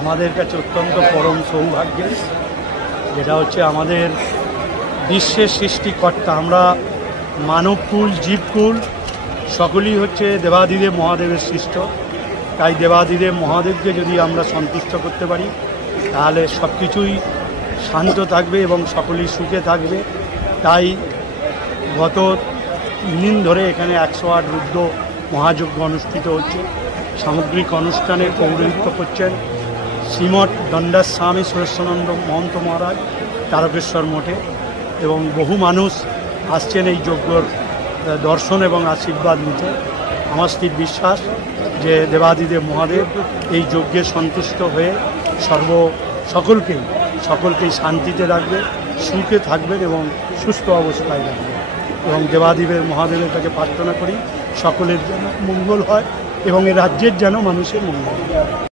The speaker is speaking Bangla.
আমাদের কাছে অত্যন্ত পরম সৌভাগ্যের, যেটা হচ্ছে আমাদের বিশ্বের সৃষ্টিকর্তা। আমরা মানবকুল, জীবকুল সকলেই হচ্ছে দেবাদিদেব মহাদেবের সৃষ্ট। তাই দেবাদিদেব মহাদেবকে যদি আমরা সন্তুষ্ট করতে পারি তাহলে সব কিছুই শান্ত থাকবে এবং সকলেই সুখে থাকবে। তাই গত 3 দিন ধরে এখানে 108 রুদ্র মহাযজ্ঞ অনুষ্ঠিত হচ্ছে। সামগ্রিক অনুষ্ঠানে পৌরোহিত্য করছেন শ্রীমঠ দণ্ডাস্বামী সুরেশানন্দ মহন্ত মহারাজ তারকেশ্বর মঠে, এবং বহু মানুষ আসছেন এই যজ্ঞর দর্শন এবং আশীর্বাদ নিতে। আমার স্থির বিশ্বাস যে দেবাদিদেব মহাদেব এই যজ্ঞে সন্তুষ্ট হয়ে সকলকেই শান্তিতে রাখবে, সুখে থাকবেন এবং সুস্থ অবস্থায় রাখবেন। এবং দেবাদিদেব মহাদেবের কাছে প্রার্থনা করি সকলের যেন মঙ্গল হয় এবং এই রাজ্যের যেন মানুষের মঙ্গল হয়।